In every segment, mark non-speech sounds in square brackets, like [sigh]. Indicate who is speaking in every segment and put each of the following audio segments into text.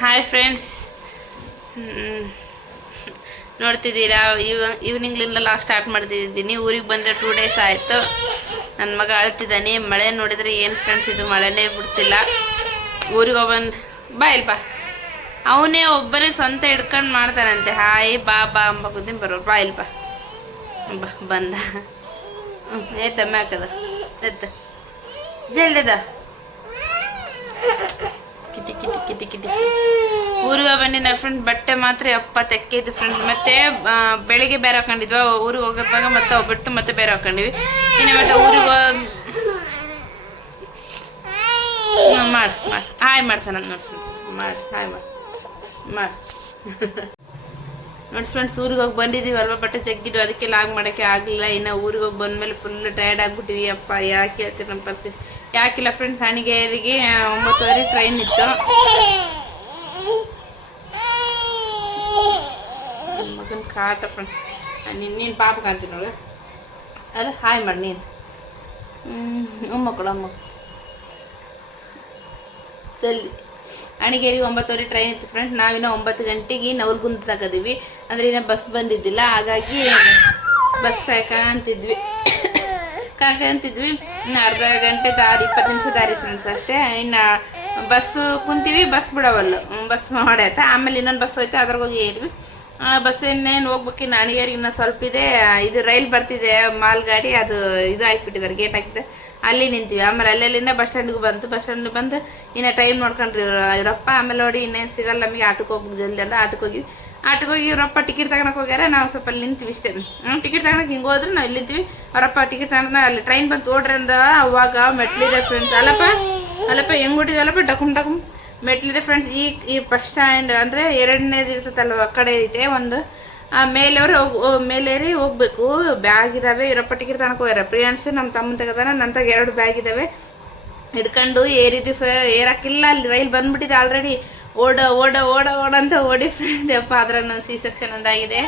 Speaker 1: Hi friends ನೋಡ್ತಿದ್ದೀರಾ? ಇವ್ ಈವ್ನಿಂಗ್ಲಿಂದ log start ಮಾಡ್ತಿದ್ದೀನಿ. ಊರಿಗೆ ಬಂದರೆ ಟೂ ಡೇಸ್ ಆಯಿತು. ನನ್ನ ಮಗ ಅಳ್ತಿದ್ದಾನೆ. ಮಳೆ ನೋಡಿದರೆ ಏನು ಫ್ರೆಂಡ್ಸ್ ಇದು ಮಳೆನೇ ಬಿಡ್ತಿಲ್ಲ. ಊರಿಗೆ ಹೋಗ್ಬಂದು ಬಾ ಇಲ್ಲಿ ಬಾ. ಅವನೇ ಒಬ್ಬನೇ ಸ್ವಂತ ಹಿಡ್ಕೊಂಡು ಮಾಡ್ತಾನಂತೆ. ಹಾಯ್, ಬಾ ಬಾ ಅಂಬಕುದ್ದೀನಿ ಬರೋರು ಬಾ ಇಲ್ಲಿ ಬಾ. ಬಂದ. ಹ್ಞೂ ಏತ ಹಾಕದ. ಎತ್ತ. ಜಲ್ದಿದ ಕಿಟಿ ಕಿಟಿ ಕಿಟಿ ಕಿಟಿ. ಊರಿಗೆ ಬಂದಿದ್ದ ಫ್ರೆಂಡ್ ಬಟ್ಟೆ ಮಾತ್ರ ಅಪ್ಪ ತೆಕ್ಕಿದ್ದು ಫ್ರೆಂಡ್ ಮತ್ತೆ ಬೆಳಿಗ್ಗೆ ಬೇರೆ ಹಾಕೊಂಡಿದ್ವ. ಊರಿಗೆ ಹೋಗೋದಾಗ ಮತ್ತೆ ಒಬ್ಬಟ್ಟು ಮತ್ತೆ ಬೇರೆ ಹಾಕೊಂಡಿವಿ ಇನ್ನು ಮತ್ತೆ ಊರಿಗೆ ಮಾಡಿ ಮಾಡಿ. ಹಾಯ್ ಮಾಡ್ತಾನಂತ ನೋಡಿ ಮಾಡಿ, ಹಾಯ್ ಮಾಡಿ. ನೋಡಿ ಫ್ರೆಂಡ್ಸ್ ಊರಿಗೆ ಹೋಗಿ ಬಂದಿದ್ದೀವಿ ಅಲ್ವಾ? ಬಟ್ಟೆ ಜಗ್ಗಿದ್ದು ಅದಕ್ಕೆ ಲಾಗ್ ಮಾಡೋಕ್ಕೆ ಆಗಲಿಲ್ಲ. ಇನ್ನು ಊರಿಗೆ ಹೋಗಿ ಬಂದಮೇಲೆ ಫುಲ್ ಟಯರ್ಡ್ ಆಗಿಬಿಟ್ಟಿವಿ ಅಪ್ಪ ಯಾಕೆ ಹೇಳ್ತೀರಿ ನಮ್ಮ ಪರಿಸ್ಥಿತಿ? ಯಾಕಿಲ್ಲ ಫ್ರೆಂಡ್ಸ್ ಹಣಿಗೇರಿಗೆ ಒಂಬತ್ತುವರೆ ಟ್ರೈನ್ ಇತ್ತು. ಮಗನ ಕಾಟ ಫ್ರೆಂಡ್ಸ್ ನೀನು ನೀನು ಪಾಪ ಕಾಣ್ತೀನಿ ನೋಡು. ಅಲ್ಲ ಹಾಯ್ ಮಾಡಿ ನೀನು. ಹ್ಞೂ ಮಕ್ಕಳು ಅಮ್ಮ ಸರಿ. ಅಣಿಗೇರಿಗೆ ಒಂಬತ್ತುವರೆ ಟ್ರೈನ್ ಇತ್ತು ಫ್ರೆಂಡ್ ನಾವಿನ್ನ ಒಂಬತ್ತು ಗಂಟೆಗೆ ನವಲ್ಗುಂದ ತಗದೀವಿ. ಅಂದ್ರೆ ಇನ್ನೂ ಬಸ್ ಬಂದಿದ್ದಿಲ್ಲ. ಹಾಗಾಗಿ ಬಸ್ ಕಾಯ್ಕಂತಿದ್ವಿ ಕಾಯ್ಕಂತಿದ್ವಿ ಇನ್ನು ಅರ್ಧ ಗಂಟೆ ದಾರಿ, ಇಪ್ಪತ್ತು ನಿಮಿಷ ದಾರಿ ಫ್ರೆಂಡ್ಸ್ ಅಷ್ಟೇ. ಇನ್ನು ಬಸ್ ಕುಂತೀವಿ ಬಸ್ ಬಿಡವಲ್ಲ. ಬಸ್ ಮಾಡಾಯ್ತಾ ಆಮೇಲೆ ಇನ್ನೊಂದು ಬಸ್ ಹೋಯ್ತು ಅದ್ರಾಗ ಹೋಗಿ ಏರಿವಿ ಬಸ್ ಇನ್ನೇನು ಹೋಗ್ಬೇಕು, ಇನ್ನು ಅಣಿಗೇರಿಗೆ ಇನ್ನೂ ಸ್ವಲ್ಪ ಇದೆ. ಇದು ರೈಲ್ ಬರ್ತಿದೆ, ಮಾಲ್ ಗಾಡಿ, ಅದು ಇದು ಹಾಕ್ಬಿಟ್ಟಿದ್ದಾರೆ ಗೇಟ್ ಹಾಕಿದ್ರೆ ಅಲ್ಲಿ ನಿಂತೀವಿ. ಆಮೇಲೆ ಅಲ್ಲೆಲ್ಲಿಂದ ಬಸ್ ಸ್ಟ್ಯಾಂಡ್ಗೆ ಬಂತು ಬಸ್ ಸ್ಟ್ಯಾಂಡ್ ಬಂದು, ಇನ್ನು ಟೈಮ್ ನೋಡ್ಕೊಂಡ್ರಿ ಇವ್ರು- ಇವರಪ್ಪ. ಆಮೇಲೆ ನೋಡಿ, ಇನ್ನೇನು ಸಿಗಲ್ಲ ನಮಗೆ ಆಟಕ್ಕೆ ಹೋಗ್ಬೇಕು ಜಲ್ದಿ ಅಂತ ಆಟಕ್ಕೆ ಹೋಗಿ ಆಟಕ್ಕೆ ಹೋಗಿ ಇವರಪ್ಪ ಟಿಕೆಟ್ ತಗೊಳಕ್ ಹೋಗ್ಯಾರ, ನಾವು ಸ್ವಲ್ಪ ಅಲ್ಲಿ ನಿಂತೀವಿ ಇಷ್ಟೇ. ಟಿಕೆಟ್ ತಗೊಳಕ್ ಹಿಂಗೆ ಹೋದ್ರೆ ನಾವು ಇಲ್ಲಿ ಇದ್ದೀವಿ. ಅವರಪ್ಪ ಟಿಕೆಟ್ ತಗೊಂಡ ಅಲ್ಲಿ ಟ್ರೈನ್ ಬಂದು ಅಂದ ಅವಾಗ ಮೆಟ್ಲಿದೆ ಫ್ರೆಂಡ್ಸ್ ಅಲ್ಲಪ್ಪ ಅಲ್ಲಪ್ಪ, ಹೆಂಗ್ ಹುಟ್ಟಿದಲ್ಲಪ್ಪ ಡಕುಮ್ ಡಕುಮ್. ಮೆಟ್ಲಿದೆ ಫ್ರೆಂಡ್ಸ್ ಈ ಈ ಬಸ್ ಸ್ಟ್ಯಾಂಡ್ ಅಂದರೆ ಎರಡನೇದು ಇರ್ತದಲ್ಲ ಆ ಕಡೆ ಇದೆ ಒಂದು. ಆ ಮೇಲೆಯವ್ರು ಹೋಗ್ ಮೇಲೇರಿ ಹೋಗ್ಬೇಕು. ಬ್ಯಾಗ್ ಇದಾವೆ ಇರಪ್ಪ ಟಿಕೆಟ್ ತಗೊಳಕ್ ಹೋಗ್ಯಾರ. ಪ್ರಿಯಾಂಶ್ ನಮ್ಮ ತಮ್ಮನ ತೆಗೆದಾನ ನಂತಾಗ ತಗ ಎರಡು ಬ್ಯಾಗ್ ಇದ್ದಾವೆ ಹಿಡ್ಕೊಂಡು ಏರಿದ್ವಿ ಫ ಏರಾಕಿಲ್ಲ, ಅಲ್ಲಿ ರೈಲ್ ಬಂದ್ಬಿಟ್ಟಿದೆ ಆಲ್ರೆಡಿ ಓಡ ಓಡ ಓಡ ಓಡ ಅಂತ ಓಡಿ ಫ್ರೆಂಡ್ ಅಪ್ಪ ಅದ್ರ ನನ್ನ ಸಿ ಸೆಕ್ಷನ್ ಒಂದಾಗಿದೆ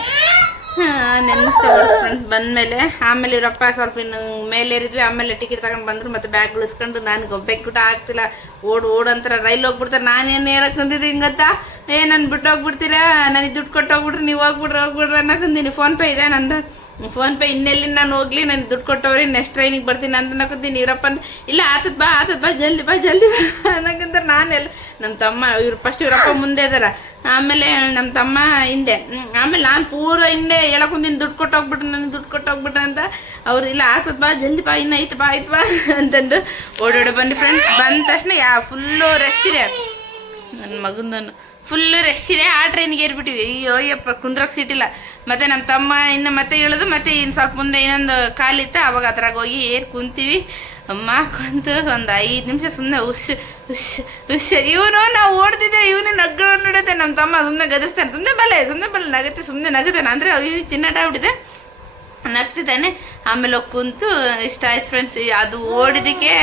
Speaker 1: ಫ್ರೆಂಡ್ಸ್ ಬಂದಮೇಲೆ. ಆಮೇಲೆ ಇವರಪ್ಪ ಸ್ವಲ್ಪ ಇನ್ನು ಮೇಲೆ ಏರಿದ್ವಿ ಆಮೇಲೆ ಟಿಕೆಟ್ ತಗೊಂಡು ಬಂದ್ರು, ಮತ್ತೆ ಬ್ಯಾಗ್ ಉಳಿಸ್ಕೊಂಡು ನನಗೆ ಒಬ್ಬೆಕ್ಬಿಟ್ಟು ಆಗ್ತಿಲ್ಲ. ಓಡ್ ಓಡ್ ಅಂತಾರ, ರೈಲ್ ಹೋಗ್ಬಿಡ್ತಾರೆ. ನಾನೇನು ಹೇಳಕ್ ಕುಂತಿದ್ದೆ ಹಿಂಗತ್ತಾ ಏ, ನಾನು ಬಿಟ್ಟು ಹೋಗ್ಬಿಡ್ತೀರಾ? ನನಗೆ ದುಡ್ಡು ಕೊಟ್ಟು ಹೋಗ್ಬಿಡ್ರಿ, ನೀವು ಹೋಗ್ಬಿಡ್ರಿ ಹೋಗ್ಬಿಡ್ರಿ ಅನ್ನೋ ಫೋನ್ ಪೇ ಇದೆ ನಂದು. ಫೋನ್ ಪೇ ಇನ್ನೆಲ್ಲಿ ನಾನು ಹೋಗ್ಲಿ, ನಾನು ದುಡ್ಡು ಕೊಟ್ಟವ್ರಿ ನೆಕ್ಸ್ಟ್ ಟ್ರೈನಿಗೆ ಬರ್ತೀನಿ ಅಂತ ಅನ್ನಕೊಂತೀನಿ ಇವರಪ್ಪ ಅಂತ ಇಲ್ಲ, ಆತದ್ ಬಾ ಆತದ್ ಬಾ, ಜಲ್ದಿ ಬಾ ಜಲ್ದಿ ಬಾ ನಾನು ನಾನೆಲ್ಲ ನಮ್ಮ ತಮ್ಮ, ಇವ್ರು ಫಸ್ಟ್ ಇವರಪ್ಪ ಮುಂದೆ ಇದಾರ. ಆಮೇಲೆ ನಮ್ಮ ತಮ್ಮ ಹಿಂದೆ. ಆಮೇಲೆ ನಾನು ಪೂರ ಹಿಂದೆ ಹೇಳಕ್ ಕುಂತೀನಿ ದುಡ್ಡು ಕೊಟ್ಟು ಹೋಗ್ಬಿಟ್ರೆ ನನಗೆ ದುಡ್ಡು ಕೊಟ್ಟು ಹೋಗ್ಬಿಟ್ರೆ ಅಂತ. ಅವ್ರು, ಇಲ್ಲ, ಆತದ್ ಬಾ, ಜಲ್ದಿ ಬಾ, ಇನ್ನು ಐತೆ ಬಾ ಆಯ್ತು ಬಾ ಅಂತಂದು ಓಡೋಡ ಬನ್ನಿ ಫ್ರೆಂಡ್ಸ್ ಬಂದ ತಕ್ಷಣ ಯಾ ಫುಲ್ಲು ರಶ್ ಇದೆ. ನನ್ನ ಮಗಂದನ್ನು ಫುಲ್ ರಶ್ ಇದೆ. ಆ ಟ್ರೈನಿಗೆ ಏರ್ಬಿಟ್ಟಿವಿ. ಅಯ್ಯೋ, ಅಯ್ಯಪ್ಪ ಕುಂದ್ರಕ್ಕೆ ಸೀಟ್ ಇಲ್ಲ. ಮತ್ತೆ ನಮ್ಮ ತಮ್ಮ ಇನ್ನು ಮತ್ತೆ ಇಳಿದು ಮತ್ತೆ ಇನ್ನು ಸ್ವಲ್ಪ ಮುಂದೆ ಇನ್ನೊಂದು ಕಾಲಿತ್ತು ಅವಾಗ ಅದ್ರಾಗ ಹೋಗಿ ಏರ್ ಕುಂತೀವಿ. ಅಮ್ಮ, ಕುಂತು ಒಂದು ಐದು ನಿಮಿಷ ಸುಮ್ಮನೆ ಉಶ್ ಉಶ್ ಉಶ್ ಇವನು ನಾವು ಓಡ್ತಿದ್ದೆ, ಇವನೇ ನಗ್ಗ ನೋಡುತ್ತೆ. ನಮ್ಮ ತಮ್ಮ ಸುಮ್ಮನೆ ಗದಿಸ್ತಾನೆ. ಸುಮ್ಮನೆ ಬಲ್ಲೆ ಸುಮ್ಮನೆ ಬಲ್ಲ ನಗುತ್ತೆ ಸುಮ್ಮನೆ ನಗುತ್ತಾನೆ ಅಂದರೆ ಅವ್ನು ಚಿನ್ನಟ ಆಗ್ಬಿಟ್ಟಿದೆ. ನಗ್ತಿದ್ದಾನೆ. ಆಮೇಲೆ ಹೋಗಿ ಕುಂತು, ಇಷ್ಟ ಆಯ್ತು ಫ್ರೆಂಡ್ಸ್ ಅದು ಓಡಿದಕ್ಕೆ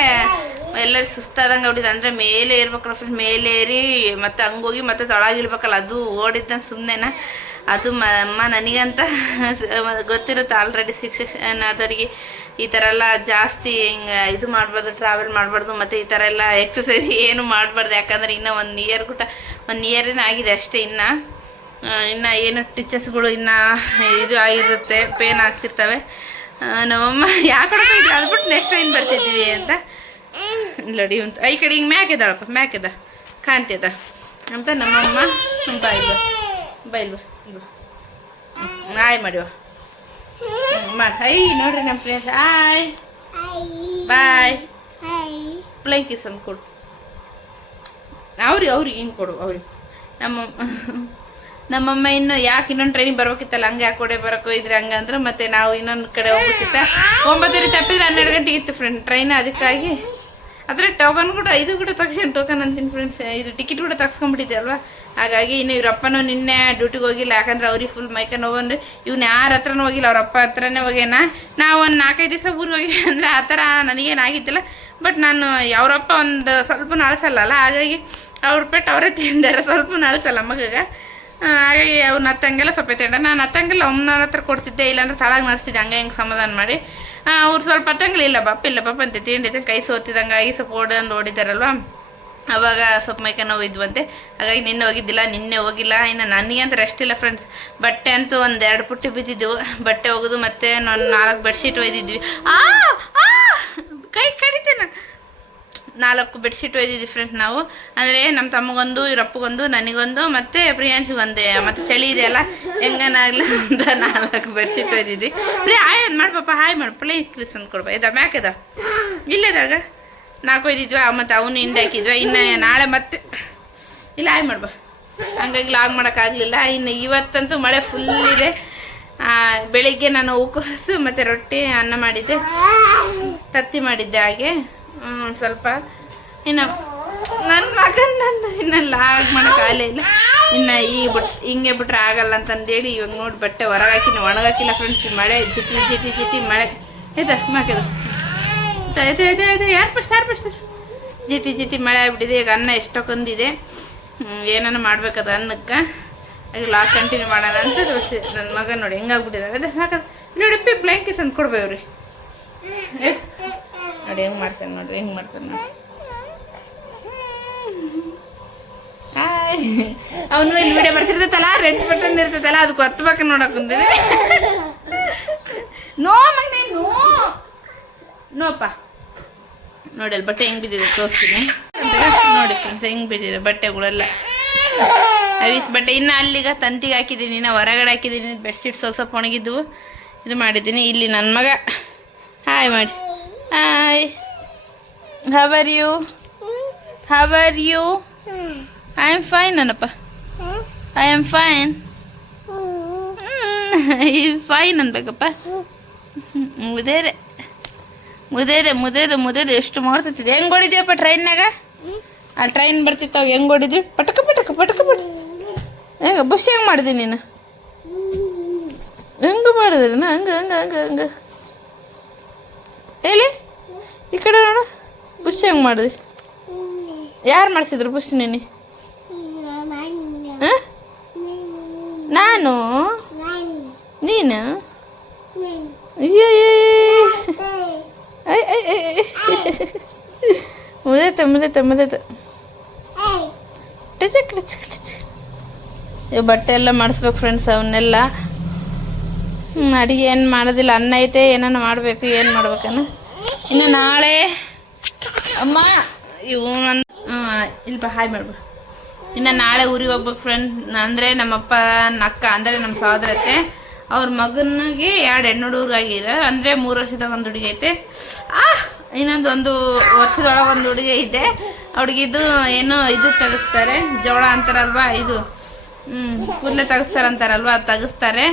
Speaker 1: ಎಲ್ಲರೂ ಸುಸ್ತಾದಂಗೆ ಹೊಡಿದ ಅಂದರೆ ಮೇಲೆ ಏರ್ಬೇಕಲ್ಲ ಫ್ರೆಂಡ್ ಮೇಲೆ ಏರಿ ಮತ್ತೆ ಹಂಗೋಗಿ ಮತ್ತೆ ತೊಳಗಿಳ್ಬೇಕಲ್ಲ ಅದು ಓಡಿದ್ದ ಸುಮ್ಮನೆನ ಅದು ಅಮ್ಮ ನನಗಂತ [laughs] ಗೊತ್ತಿರುತ್ತೆ ಆಲ್ರೆಡಿ ಶಿಕ್ಷಣ ಆದವರಿಗೆ ಈ ಥರ ಎಲ್ಲ ಜಾಸ್ತಿ ಹಿಂಗೆ ಇದು ಮಾಡಬಾರ್ದು ಟ್ರಾವೆಲ್ ಮಾಡಬಾರ್ದು, ಮತ್ತು ಈ ಥರ ಎಲ್ಲ ಎಕ್ಸಸೈಸ್ ಏನು ಮಾಡಬಾರ್ದು. ಯಾಕಂದರೆ ಇನ್ನೂ ಒಂದು ಇಯರ್ ಕೂಡ ಒಂದು ಇಯರೇನೇ ಆಗಿದೆ ಅಷ್ಟೇ ಇನ್ನು. ಇನ್ನು ಏನು ಟೀಚರ್ಸ್ಗಳು ಇನ್ನು ಇದು ಆಗಿರುತ್ತೆ ಪೇನ್ ಆಗ್ತಿರ್ತವೆ. ನಮ್ಮಮ್ಮ, ಯಾಕೆ ಅದ್ಬಿಟ್ಟು ನೆಕ್ಸ್ಟ್ ಟೈಮ್ ಬರ್ತಿದ್ದೀವಿ ಅಂತ. ನೋಡಿ ಅಂತ ಐ ಕಡೆ ಹಿಂಗೆ ಮ್ಯಾಕೆದಾಳಪ್ಪ ಮ್ಯಾಕೆದ ಕಾಂತ್ಯದ ಅಂತ ನಮ್ಮಮ್ಮ ಬಾ ಬಾಯ್ ಬಾ ಬಾ ಹ್ಮ್, ಆಯ್ ಮಾಡಿವ ಮಾಡಿ ಐ ನೋಡ್ರಿ ನಮ್ಮ ಫ್ರೆಂಡ್ಸ್ ಆಯ್ ಬಾಯ್. ಪ್ಲೈಂಕಿಸ್ ಅಂತ ಕೊಡು. ಅವ್ರಿಗೆ ಅವ್ರಿಗೆ ಹಿಂಗೆ ಕೊಡು ಅವ್ರಿಗೆ. ನಮ್ಮ ನಮ್ಮಮ್ಮ ಇನ್ನು ಯಾಕೆ ಇನ್ನೊಂದು ಟ್ರೈನಿಗೆ ಬರ್ಬೇಕಿತ್ತಲ್ಲ, ಹಂಗೆ ಯಾಕೆ ಕೊಡೆ ಬರೋಕೆ ಇದ್ರೆ ಹಂಗೆ ಅಂದ್ರೆ ಮತ್ತೆ ನಾವು ಇನ್ನೊಂದು ಕಡೆ ಹೋಗ್ಬೇಕಿತ್ತ? ಒಂಬತ್ತುವರೆ ತಪ್ಪಿದ್ರೆ ಹನ್ನೆರಡು ಗಂಟೆಗೆ ಇತ್ತು ಫ್ರೆಂಡ್ ಟ್ರೈನ್ ಅದಕ್ಕಾಗಿ. ಆದರೆ ಟೋಕನ್ ಕೂಡ, ಇದು ಕೂಡ ತಗ್ಸೇನು ಟೋಕನ್ ಅಂತೀನಿ ಫ್ರೆಂಡ್ಸ್ ಇದು ಟಿಕೆಟ್ ಕೂಡ ತಗ್ಸ್ಕೊಂಡ್ಬಿಟ್ಟಿದ್ದೆ ಅಲ್ವಾ ಹಾಗಾಗಿ ಇನ್ನು ಇವರಪ್ಪನೂ ನಿನ್ನೆ ಡ್ಯೂಟಿಗೆ ಹೋಗಿಲ್ಲ, ಯಾಕಂದ್ರೆ ಅವ್ರಿಗೆ ಫುಲ್ ಮೈಕ ನೋವಂದು. ಇವ್ನು ಯಾರ ಹತ್ರನೂ ಹೋಗಿಲ್ಲ, ಅವ್ರ ಅಪ್ಪ ಹತ್ರನೇ ಹೋಗ್ಯಾನ. ನಾವು ಒಂದು ನಾಲ್ಕೈದು ದಿವಸ ಊರಿಗೆ ಹೋಗಿ ಅಂದರೆ ಆ ಥರ ನನಗೇನು ಆಗಿದ್ದಿಲ್ಲ. ಬಟ್ ನಾನು ಅವರಪ್ಪ ಒಂದು ಸ್ವಲ್ಪ ಅಳಸಲ್ಲ ಹಾಗಾಗಿ ಅವ್ರ ಪೆಟ್ಟು ಅವರೇ ತಿಂದಾರೆ ಸ್ವಲ್ಪ ನಳಸಲ್ಲ ಮಗಗೆ. ಹಾಗಾಗಿ ಅವ್ನ ಅತ್ತಂಗೆಲ್ಲ ಸ್ವಲ್ಪ ತಗೊಂಡ ನಾನು ಅತ್ತಂಗೆಲ್ಲ ಒಮ್ಮನವ್ರ ಹತ್ರ ಕೊಡ್ತಿದ್ದೆ, ಇಲ್ಲಾಂದ್ರೆ ತಳಗೆ ನಡೆಸ್ತಿದ್ದೆ ಹಂಗೆ ಹಿಂಗೆ ಸಮಾಧಾನ ಮಾಡಿ. ಅವ್ರು ಸ್ವಲ್ಪ ಹತ್ತಂಗಿಲ್ಲ ಇಲ್ಲ ಬಾಪ ಇಲ್ಲ ಬಾಪ ಅಂತ ತಿಂಡಿದ್ದೆ ಕೈ ಸೋತಿದಂಗಾಗಿ ಸ್ವಲ್ಪ ಓಡಂದು ಓಡಿದಾರಲ್ವ? ಅವಾಗ ಸ್ವಲ್ಪ ಮೈಕೆ ನೋವು ಇದ್ವಂತೆ ಹಾಗಾಗಿ ನಿನ್ನೆ ಹೋಗಿದ್ದಿಲ್ಲ, ನಿನ್ನೆ ಹೋಗಿಲ್ಲ. ಇನ್ನು ನನಗೆ ಅಂತ ರೆಸ್ಟ್ ಇಲ್ಲ ಫ್ರೆಂಡ್ಸ್ ಬಟ್ಟೆ ಅಂತೂ ಒಂದು ಎರಡು ಪುಟ್ಟಿ ಬಿದ್ದಿದ್ದೆವು ಬಟ್ಟೆ ಹೋಗೋದು ಮತ್ತೆ ನಾನು ನಾಲ್ಕು ಬೆಡ್ಶೀಟ್ ಒಯ್ದಿದ್ವಿ. ಆ! ಕೈ ಕಡಿತೇನೆ. ನಾಲ್ಕು ಬೆಡ್ಶೀಟ್ ಒಯ್ದಿದ್ವಿ ಫ್ರೆಂಡ್ ನಾವು. ಅಂದರೆ ನಮ್ಮ ತಮ್ಮಗೊಂದು, ಇವರಪ್ಪಗೊಂದು, ನನಗೊಂದು ಮತ್ತು ಪ್ರಿಯಾಂಶಿಗೊಂದು, ಮತ್ತು ಚಳಿ ಇದೆಯಲ್ಲ ಹೆಂಗನಾಗ್ಲಿ ಅಂತ ನಾಲ್ಕು ಬೆಡ್ಶೀಟ್ ಒಯ್ದಿದ್ವಿ. ಪ್ರೀ ಹಾಯ್ ಅಂತ ಮಾಡಿ ಹಾಯ್ ಮಾಡಿ ಪ್ಲೇ ಕ್ಲಿಸ್ ಅಂತ ಕೊಡ್ಬಾ. ಇದ ಮ್ಯಾಕೆದ ಇಲ್ಲೇದಾಗ ನಾಲ್ಕು ಒಯ್ದಿದ್ವಿ, ಮತ್ತು ಅವನು ಹಿಂದೆ ಹಾಕಿದ್ವಾ, ಇನ್ನು ನಾಳೆ ಮತ್ತೆ. ಇಲ್ಲ, ಹಾಯ್ ಮಾಡ್ಬ. ಹಂಗಾಗಿ ಲಾಗ್ ಮಾಡೋಕ್ಕಾಗಲಿಲ್ಲ. ಇನ್ನು ಇವತ್ತಂತೂ ಮಳೆ ಫುಲ್ ಇದೆ. ಬೆಳಿಗ್ಗೆ ನಾನು ಉಪವಾಸ ಮತ್ತು ರೊಟ್ಟಿ ಅನ್ನ ಮಾಡಿದ್ದೆ. ತತ್ತಿ ಮಾಡಿದ್ದೆ ಹಾಗೆ. ಹ್ಮ್, ಸ್ವಲ್ಪ. ಇನ್ನು ನನ್ನ ಮಗನ ನನ್ನ ಇನ್ನು ಲಾಗ್ ಮಾಡೋಕ್ಕಾಗಲೇ ಇಲ್ಲ. ಇನ್ನು ಈ ಬಿಟ್ ಹಿಂಗೆ ಬಿಟ್ರೆ ಆಗಲ್ಲ ಅಂತಂದೇಳಿ ಇವಾಗ ನೋಡಿ ಬಟ್ಟೆ ಹೊರಗೆ ಹಾಕಿನ ಒಣಗಾಕಿಲ್ಲ ಫ್ರೆಂಡ್ಸ್ ಮಳೆ ಜಿಟಿ ಜಿಟಿ ಜಿಟಿ ಮಳೆ. ಆಯ್ತಾ ಮಾಕಿದ್ರು ಆಯ್ತು ಆಯ್ತು ಆಯ್ತು ಯಾರು ಫಸ್ಟ್ ಯಾರು ಫಸ್ಟ್ ಜಿಟಿ ಜಿಟಿ ಮಳೆ ಆಗ್ಬಿಟ್ಟಿದೆ ಈಗ ಅನ್ನ ಎಷ್ಟೊಂದಿದೆ. ಏನಾನ ಮಾಡ್ಬೇಕದ ಅನ್ನಕ್ಕೆ? ಈಗ ಲಾಕ್ ಕಂಟಿನ್ಯೂ ಮಾಡೋಣ ಅಂತ ತೋರಿಸಿ. ನನ್ನ ಮಗ ನೋಡಿ ಹೆಂಗಾಗ್ಬಿಟ್ಟಿದೆ ಅದೇ ಹಾಕದು ನೋಡಿ ಪಿ ಬ್ಲ್ಯಾಂಕೆಟ್ಸ್ ಅಂತ ಕೊಡ್ಬೇವ್ರಿ ನೋಡಿ, ಹೆಂಗೆ ಮಾಡ್ತಾನೆ ನೋಡ್ರಿ, ಹೆಂಗೆ ಮಾಡ್ತಾನೆ ನೋಡ್ರಿ. ಅವನು ಇಲ್ಲಿ ವಿಡಿಯೋ ಬರ್ತಿರ್ತೈತಲ್ಲ ರೆಡ್ ಬಟನ್ ಇರ್ತೈತಲ್ಲ, ಅದಕ್ಕೆ ಒತ್ತಬೇಕು ನೋಡಕ್ ನೋ ಮಗನೇ ನೋ ನೋಪ್ಪ ನೋಡಿ ಬಟ್ಟೆ ಹೆಂಗ್ ಬಿದ್ದಿದೆ ತೋರಿಸ್ತೀನಿ. ನೋಡಿ ಫ್ರೆಂಡ್ಸ್ ಹೆಂಗ್ ಬಿದ್ದಿದೆ ಬಟ್ಟೆಗಳೆಲ್ಲ. ಅವಿಸ್ ಬಟ್ಟೆ. ಇನ್ನು ಅಲ್ಲಿಗ ತಂತಿಗೆ ಹಾಕಿದ್ದೀನಿ, ಇನ್ನು ಹೊರಗಡೆ ಹಾಕಿದ್ದೀನಿ ಬೆಡ್ಶೀಟ್ ಸ್ವಲ್ಪ ಒಣಗಿದ್ವು. ಇದು ಮಾಡಿದ್ದೀನಿ. ಇಲ್ಲಿ ನನ್ನ ಮಗ. ಹಾಯ್ ಮಾಡಿ hi how are you how are you I am fine ಅನಪ್ಪ I am fine fine ಅನ್ಬೇಕಪ್ಪ ಮುದೇರೆ ಮುದೇರೆ ಮುದೇರೆ ಮುದೇರೆ ಎಷ್ಟು ಮಾಡ್ತಿತ್ತು ಹೆಂಗ್ ಹೊಡಿದ್ಯಪ್ಪ ಟ್ರೈನ್ನಾಗ ಆ ಟ್ರೈನ್ ಬರ್ತಿತ್ತು ಹೆಂಗ್ ಹೊಡಿದ್ವಿ? ಪಟಕ ಪಟಕ ಪಟಕ ಪಟ ಹೆಂಗ ಬುಷ್ ಹೆಂಗ್ ಮಾಡಿದೆ ನೀನು? ಹೆಂಗ ಮಾಡಿದ್ರಿ? ಹಂಗ ಹಂಗ ಹಂಗ ಹಂಗ. ಹೇಳಿ ಈ ಕಡೆ ನೋಡು, ಬುಷ್ ಹೆಂಗ್ ಮಾಡಿದ್ರಿ? ಯಾರು ಮಾಡಿಸಿದ್ರು ಬುಷ್ ನೀನು? ನಾನು? ನೀನು ಮುದೈತೆ ಮುದೈತೆ ಮುದೈತೆ. ಟಚಕ್ ಟಚ್ ಬಟ್ಟೆ ಎಲ್ಲ ಮಾಡಿಸ್ಬೇಕು ಫ್ರೆಂಡ್ಸ್ ಅವನ್ನೆಲ್ಲ. ಹ್ಞೂ ಅಡಿಗೆ ಏನು ಮಾಡೋದಿಲ್ಲ, ಅನ್ನ ಐತೆ ಏನನ್ನ ಮಾಡಬೇಕು, ಏನು ಮಾಡ್ಬೇಕನ್ನ ಇನ್ನು ನಾಳೆ ಅಮ್ಮ, ಇವು ನನ್ನ ಇಲ್ಲಿ ಬಾ ಹಾಯ್ ಮಾಡ್ಬ. ಇನ್ನು ನಾಳೆ ಊರಿಗೆ ಹೋಗ್ಬೇಕು ಫ್ರೆಂಡ್ ಅಂದರೆ ನಮ್ಮಪ್ಪ ಅಕ್ಕ, ಅಂದರೆ ನಮ್ಮ ಸಹೋದರತೆ ಅವ್ರ ಮಗನಿಗೆ ಎರಡು ಹೆಣ್ಣು ಹುಡುಗರು ಆಗಿದೆ ಅಂದರೆ ಮೂರು ವರ್ಷದಾಗ ಒಂದು ಹುಡುಗಿ ಐತೆ. ಆ, ಇನ್ನೊಂದು ಒಂದು ವರ್ಷದೊಳಗೆ ಒಂದು ಹುಡುಗಿ ಐತೆ. ಹುಡುಗಿದು ಏನೋ ಇದು ತೆಗಿಸ್ತಾರೆ, ಜೋಳ ಅಂತಾರಲ್ವಾ ಇದು. ಹ್ಞೂ ಕೂದಲೇ ತೆಗಿಸ್ತಾರಂತಾರಲ್ವಾ, ಅದು ತೆಗಿಸ್ತಾರೆ.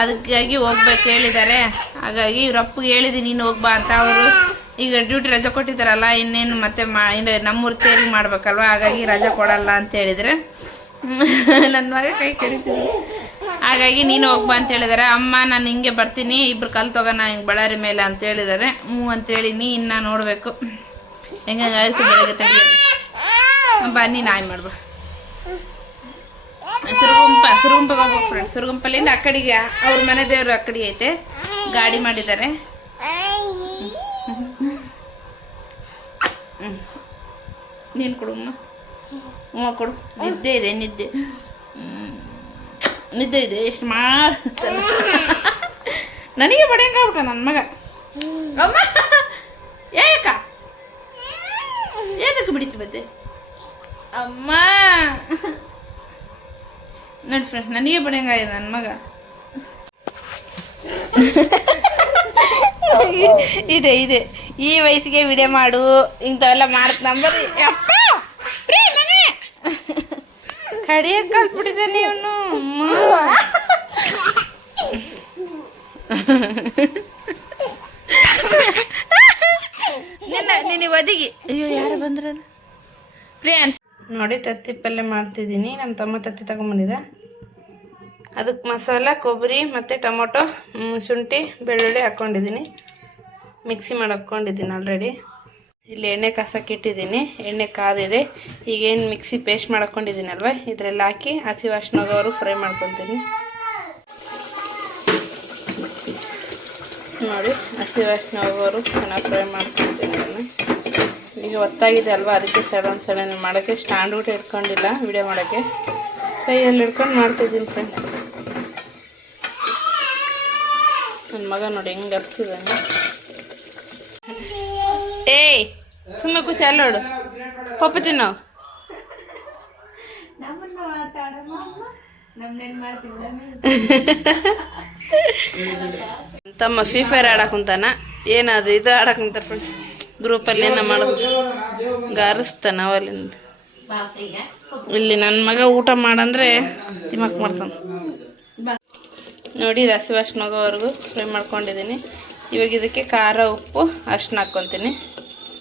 Speaker 1: ಅದಕ್ಕಾಗಿ ಹೋಗ್ಬೇಕು ಹೇಳಿದ್ದಾರೆ. ಹಾಗಾಗಿ ಇವ್ರ ಅಪ್ಪಗೆ ಹೇಳಿದ್ದೀನಿ ನೀನು ಹೋಗ್ಬಾ ಅಂತ ಅವರು. ಈಗ ಡ್ಯೂಟಿ ರಜೆ ಕೊಟ್ಟಿದ್ದಾರಲ್ಲ, ಇನ್ನೇನು ಮತ್ತೆ ಮಾ, ಇನ್ನು ನಮ್ಮೂರು ಸೇರಿ ಮಾಡ್ಬೇಕಲ್ವಾ? ಹಾಗಾಗಿ ರಜೆ ಕೊಡಲ್ಲ ಅಂತ ಹೇಳಿದರೆ. ನನ್ನ ಮಗ ಕೈ ಕೇಳಿದ್ದೀನಿ ಹಾಗಾಗಿ ನೀನು ಹೋಗ್ಬಾ ಅಂತ ಹೇಳಿದ್ದಾರೆ. ಅಮ್ಮ, ನಾನು ಹಿಂಗೆ ಬರ್ತೀನಿ, ಇಬ್ರು ಕಲ್ ತಗೋಣ ಹಿಂಗೆ ಬಳ್ಳಾರಿ ಮೇಲೆ ಅಂತ ಹೇಳಿದ್ದಾರೆ. ಹ್ಞೂ ಅಂತೇಳಿ ನೀ ಇನ್ನು ನೋಡಬೇಕು. ಹೆಂಗೆ ಬೆಳಗ್ಗೆ ತೆಗಿಯೋದು ಬನ್ನಿ, ನಾಯಿ ಮಾಡ್ಬಾ. ಸುರಗುಂಪ ಸುರಗುಂಪಗೆ ಹೋಗ್ಬೇಕು ಫ್ರೆಂಡ್ ಸುರಗುಂಪಲ್ಲಿಂದ ಆ ಕಡೆಗೆ ಅವ್ರ ಮನೆ ದೇವರು ಆ ಐತೆ. ಗಾಡಿ ಮಾಡಿದ್ದಾರೆ. ನೀನು ಕೊಡು ಅಮ್ಮ. ಅಮ್ಮ ಕೊಡು. ನಿದ್ದೆ ಇದೆ, ನಿದ್ದೆ. ನಿದ್ದೆ ಇದೆ, ಎಷ್ಟು ಮಾಡ್ತಾನೆ. ನನಗೆ ಬಡಿಯಂಗಾಗ್ಬಿಟ್ಟ ನನ್ನ ಮಗ. ಅಮ್ಮ. ಏಕ ಏನಕ್ಕೆ ಬಿಡಿತು ಮತ್ತೆ? ಅಮ್ಮ. ನೋಡಿ ಫ್ರೆಂಡ್ ನನಗೆ ಬಡಿಯಂಗಾಗಿದೆ ನನ್ನ ಮಗ. ಇದೆ ಇದೆ. ಈ ವಯಸ್ಸಿಗೆ ವಿಡಿಯೋ ಮಾಡು, ಇಂಥವೆಲ್ಲ ಮಾಡ್ತ ನಂಬರ್ ಅಪ್ಪ ಪ್ರೀ ಇವನು ನಿನ್ನ ನಿನಗೆ ಒದಗಿ. ಅಯ್ಯೋ, ಯಾರು ಬಂದ್ರ ಪ್ರಿಯಾನ್ಸ್ ನೋಡಿ, ತತ್ತಿ ಪಲ್ಯ ಮಾಡ್ತಿದ್ದೀನಿ. ನಮ್ಮ ತಮ್ಮ ತತ್ತಿ ತಗೊಂಬಂದಿದ್ದ ಅದಕ್ಕೆ ಮಸಾಲ, ಕೊಬ್ಬರಿ ಮತ್ತು ಟೊಮೊಟೊ ಶುಂಠಿ, ಬೆಳ್ಳುಳ್ಳಿ ಹಾಕ್ಕೊಂಡಿದ್ದೀನಿ ಮಿಕ್ಸಿ ಮಾಡಿ ಆಲ್ರೆಡಿ ಇಲ್ಲಿ ಎಣ್ಣೆ ಕಾಸಕ್ಕೆ ಇಟ್ಟಿದ್ದೀನಿ. ಎಣ್ಣೆ ಕಾದಿದೆ. ಈಗೇನು ಮಿಕ್ಸಿ ಪೇಸ್ಟ್ ಮಾಡ್ಕೊಂಡಿದ್ದೀನಲ್ವ ಇದರಲ್ಲಿ ಹಾಕಿ ಹಸಿ ವಾಶ್ನೋಗವರು ಫ್ರೈ ಮಾಡ್ಕೊತೀನಿ. ನೋಡಿ ಹಸಿ ವಾಸನೆ ಹೋಗೋರು ಚೆನ್ನಾಗಿ ಫ್ರೈ ಮಾಡ್ಕೊತೀನಿ ನಾನು. ಈಗ ಒತ್ತಾಗಿದೆ ಅಲ್ವಾ ಅದಕ್ಕೆ ಸಡನ್ ಸಡನ್ ಮಾಡೋಕ್ಕೆ. ಸ್ಟ್ಯಾಂಡ್ ಊಟ ಇಟ್ಕೊಂಡಿಲ್ಲ ವಿಡಿಯೋ ಮಾಡೋಕ್ಕೆ. ಕೈಯಲ್ಲಿ ಹಿಡ್ಕೊಂಡು ಮಾಡ್ತಿದ್ದೀನಿ ಫ್ರೆಂಡ್ ನನ್ನ ಮಗ ನೋಡಿ ಹೆಂಗೆ ಅರ್ತಿದ್ದಾನೆ ಏಯ್ ಸುಮ್ಮನೆ ಕೂಚ ಅಲ್ಲೋಡು ಪಪ್ಪ ತಿನ್ನೋ. ತಮ್ಮ ಫ್ರೀ ಫೈರ್ ಆಡಕ್ ಕುಂತಾನ. ಏನದು ಇದು ಆಡಕ್ ಕುಂತಾರ ಫ್ರೆಂಡ್ಸ್ ಗ್ರೂಪಲ್ಲಿ ಏನೋ ಮಾಡೋದು ಗಾರಿಸ್ತಾನ ಅವಲ್ಲಿಂದ. ಇಲ್ಲಿ ನನ್ನ ಮಗ ಊಟ ಮಾಡಂದ್ರೆ ತಿಮ್ಮಕ್ ಮಾಡ್ತಾನ. ನೋಡಿ ಇದು ಹಸಿ ಅರ್ಶಿನ ಹೋಗೋವರೆಗೂ ಫ್ರೈ ಮಾಡ್ಕೊಂಡಿದ್ದೀನಿ ಇವಾಗ ಇದಕ್ಕೆ ಖಾರ, ಉಪ್ಪು ಅರ್ಶಿನ ಹಾಕ್ಕೊತೀನಿ.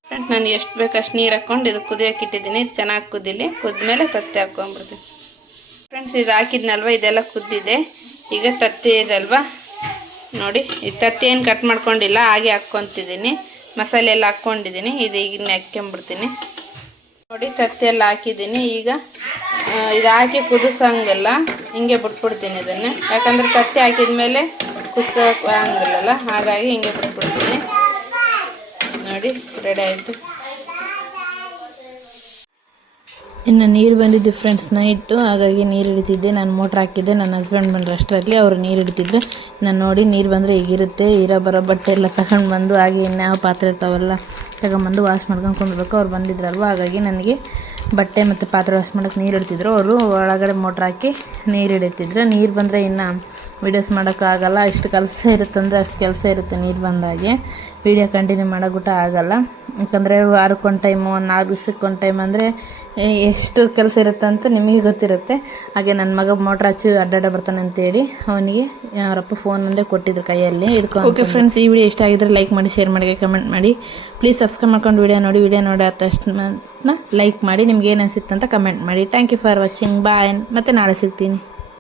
Speaker 1: ಫ್ರೆಂಡ್ ನಾನು ಎಷ್ಟು ಬೇಕು ಅಷ್ಟು ನೀರು ಹಾಕ್ಕೊಂಡು ಇದು ಕುದಿಯೋಕೆ ಇಟ್ಟಿದ್ದೀನಿ. ಇದು ಚೆನ್ನಾಗಿ ಕುದಿಲಿ. ಕುದ್ಮೇಲೆ ತತ್ತಿ ಹಾಕ್ಕೊಂಬಿಡ್ತೀನಿ ಫ್ರೆಂಡ್ಸ್ ಇದು ಹಾಕಿದ್ನಲ್ವ? ಇದೆಲ್ಲ ಕುದ್ದಿದೆ. ಈಗ ತತ್ತಿ ಇದಲ್ವಾ ನೋಡಿ, ಈ ತತ್ತಿ ಏನು ಕಟ್ ಮಾಡ್ಕೊಂಡಿಲ್ಲ, ಹಾಗೆ ಹಾಕ್ಕೊತಿದ್ದೀನಿ. ಮಸಾಲೆ ಎಲ್ಲ ಹಾಕ್ಕೊಂಡಿದ್ದೀನಿ, ಇದು ಈಗ ಹಾಕ್ಕೊಂಬಿಡ್ತೀನಿ. ನೋಡಿ, ತತ್ತಿ ಎಲ್ಲ ಹಾಕಿದ್ದೀನಿ. ಈಗ ಇದು ಹಾಕಿ ಕುದಿಸಂಗಿಲ್ಲ, ಹಿಂಗೆ ಬಿಟ್ಬಿಡ್ತೀನಿ ಇದನ್ನು. ಯಾಕಂದ್ರೆ ತತ್ತಿ ಹಾಕಿದ ಮೇಲೆ ಕುದಿಸೋಕೆ ಹಂಗಿಲ್ಲಲ್ಲ ಹಾಗಾಗಿ ಹಿಂಗೆ ಬಿಟ್ಬಿಡ್ತೀನಿ. ನೋಡಿ ರೆಡಿ ಆಯಿತು.
Speaker 2: ಇನ್ನು ನೀರು ಬಂದಿದ್ದು ಫ್ರೆಂಡ್ಸ್ ನೈಟು ಹಾಗಾಗಿ ನೀರು ಹಿಡಿತಿದ್ದೆ ನಾನು ಮೋಟ್ರ್ ಹಾಕಿದ್ದೆ. ನನ್ನ ಹಸ್ಬೆಂಡ್ ಬಂದ್ರು ಅಷ್ಟರಲ್ಲಿ ಅವರು ನೀರು ಹಿಡಿತಿದ್ರು ನಾನು ನೋಡಿ ನೀರು ಬಂದರೆ ಈಗಿರುತ್ತೆ ಇರೋ ಬರೋ ಬಟ್ಟೆ ಎಲ್ಲ ತಗೊಂಡು ಬಂದು ಹಾಗೆ ಇನ್ಯಾವ ಪಾತ್ರೆ ಇರ್ತಾವಲ್ಲ ತಗೊಂಬಂದು ವಾಶ್ ಮಾಡ್ಕೊಂಡು ಕುಂದ್ಬೇಕು ಅವ್ರು ಬಂದಿದ್ರಲ್ವ? ಹಾಗಾಗಿ ನನಗೆ ಬಟ್ಟೆ ಮತ್ತು ಪಾತ್ರೆ ವಾಶ್ ಮಾಡೋಕ್ಕೆ ನೀರು ಇಡ್ತಿದ್ರು ಅವರು ಒಳಗಡೆ ಮೋಟ್ರ್ ಹಾಕಿ ನೀರು ಹಿಡಿತಿದ್ರು. ನೀರು ಬಂದರೆ ಇನ್ನು ವೀಡಿಯೋಸ್ ಮಾಡೋಕ್ಕಾಗಲ್ಲ ಇಷ್ಟು ಕೆಲಸ ಇರುತ್ತಂದರೆ ಅಷ್ಟು ಕೆಲಸ ಇರುತ್ತೆ ನೀರು ಬಂದಾಗೆ. ವೀಡಿಯೋ ಕಂಟಿನ್ಯೂ ಮಾಡೋಕ್ಕೂಟ ಆಗಲ್ಲ. ಯಾಕಂದರೆ ವಾರಕ್ಕೊಂದು ಟೈಮು ಒಂದು ನಾಲ್ಕು ದಿವ್ಸಕ್ಕೆ ಒಂದು ಟೈಮ್ ಅಂದರೆ ಎಷ್ಟು ಕೆಲಸ ಇರುತ್ತೆ ಅಂತ ನಿಮಗೆ ಗೊತ್ತಿರುತ್ತೆ. ಹಾಗೆ ನನ್ನ ಮಗ ಮೋಟ್ರ್ ಹಚ್ಚಿ ಅಡ್ಡಾಡ ಬರ್ತಾನೆ ಅಂತೇಳಿ ಅವನಿಗೆ ಅವರಪ್ಪ ಫೋನಲ್ಲೇ ಕೊಟ್ಟಿದ್ರು ಕೈಯಲ್ಲಿ ಹಿಡ್ಕೊಂಡು ಓಕೆ ಫ್ರೆಂಡ್ಸ್ ಈ ವಿಡಿಯೋ ಇಷ್ಟ ಆಗಿದ್ರೆ ಲೈಕ್ ಮಾಡಿ ಶೇರ್ ಮಾಡಿ ಕಮೆಂಟ್ ಮಾಡಿ. ಪ್ಲೀಸ್ ಸಬ್ಸ್ಕ್ರೈಬ್ ಮಾಡ್ಕೊಂಡು ವಿಡಿಯೋ ನೋಡಿ ವಿಡಿಯೋ ನೋಡಿ ಆದ ತಕ್ಷಣ ಲೈಕ್ ಮಾಡಿ ನಿಮ್ಗೆ ಏನು ಅನಿಸುತ್ತೆ ಅಂತ ಕಮೆಂಟ್ ಮಾಡಿ. Thank you for watching bye ಮತ್ತೆ ನಾಳೆ ಸಿಗ್ತೀನಿ.